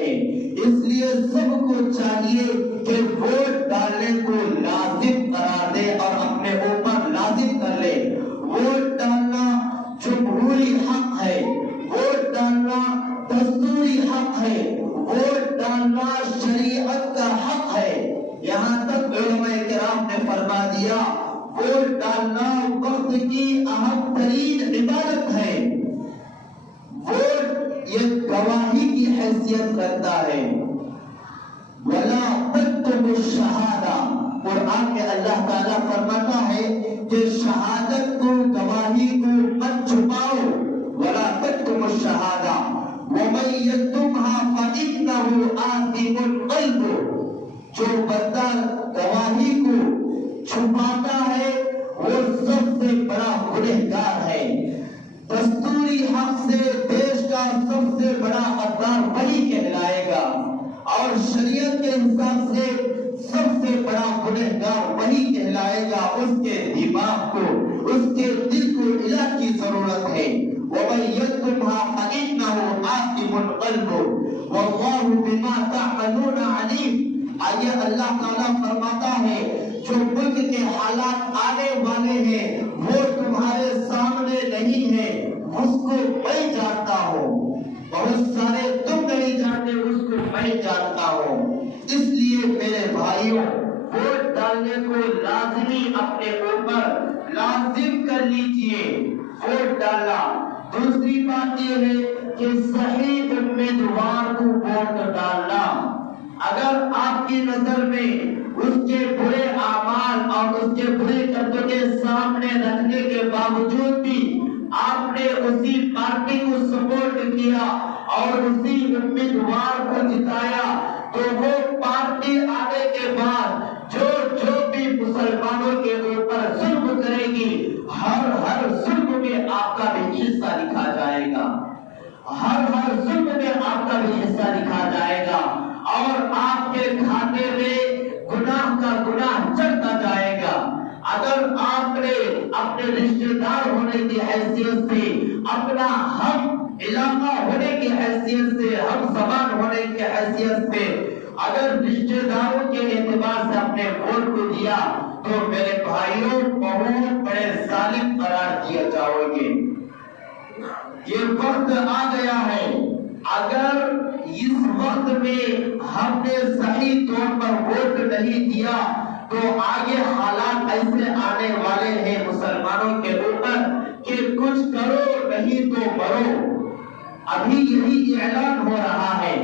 اس لیے سب کو چاہیے کہ ووٹ ڈالنے کو لازم قرار دے اور اپنے اوپر لازم کر لے۔ ووٹ ڈالنا جمہوری حق ہے، ووٹ ڈالنا دستوری حق ہے، ووٹ ڈالنا شریعت کا حق ہے۔ یہاں تک علماء کرام نے فرما دیا ووٹ ڈالنا وقت کی اہم ترین عبادت ہے۔ ووٹ یہ گواہی کی حیثیت رکھتا ہے۔ وَلَا تَكْتُمُوا الشَّهَادَةَ، قرآن میں اللہ تعالیٰ فرماتا ہے کہ شہادت کو، گواہی کو مت چھپاؤ۔ وَلَا تَكْتُمُوا الشَّهَادَةَ وَمَن يَكْتُمْهَا فَإِنَّهُ آثِمٌ قَلْبُهُ، جو بندہ گواہی کو چھپاتا ہے وہ سب سے بڑا گنہگار ہے۔ دستوری حق سے دیش کا سب سے بڑا غدار وہی کہلائے گا، اور شریعت کے حساب سے سب سے بڑا گنہگار وہی کہلائے گا۔ اس کے دماغ کو، اس کے دل کو علاج کی ضرورت ہے۔ وَمَن يَكْتُمْهَا فَإِنَّهُ آثِمٌ قَلْبُهُ وَاللَّهُ بِمَا تَعْمَلُونَ عَلِيمٌ۔ آئیے اللہ تعالیٰ فرماتا ہے جو ملک کے حالات آنے والے ہیں وہ تمہارے سامنے نہیں ہے، اس کو میں جانتا ہوں، بہت سارے تم نہیں جانتے، اس کو میں جانتا ہوں۔ اس لیے میرے بھائیوں، ووٹ ڈالنے کو لازمی اپنے اوپر لازم کر لیجئے، ووٹ ڈالنا۔ دوسری بات یہ ہے کہ صحیح امیدوار کو ووٹ ڈالنا۔ اگر آپ کی نظر میں اس کے برے اعمال اور اس کے برے کردوں کے سامنے رکھنے کے باوجود بھی آپ نے اسی پارٹی کو سپورٹ کیا اور اسی امیدوار کو جتایا، تو وہ پارٹی آنے کے بعد جو بھی مسلمانوں کے اوپر ظلم کرے گی، ہر ظلم میں آپ کا بھی حصہ لکھا جائے گا، ہر ظلم میں آپ کا بھی حصہ لکھا جائے گا، اور آپ کے کھاتے میں گناہ کا گناہ چڑھتا جائے گا۔ اگر آپ نے اپنے رشتہ دار ہونے کی حیثیت سے، اپنا ہم علاقہ ہونے کی حیثیت سے، ہم زبان ہونے کی حیثیت سے اگر رشتہ داروں کے اعتبار سے اپنے ووٹ کو دیا تو میرے بھائیوں بہت بڑے ظالم قرار کیے جاؤ گے۔ یہ وقت آ گیا ہے، اگر اس وقت میں ہم نے صحیح طور پر ووٹ نہیں دیا تو آگے حالات ایسے آنے والے ہیں مسلمانوں کے اوپر کہ کچھ کرو نہیں تو مرو۔ ابھی یہی اعلان ہو رہا ہے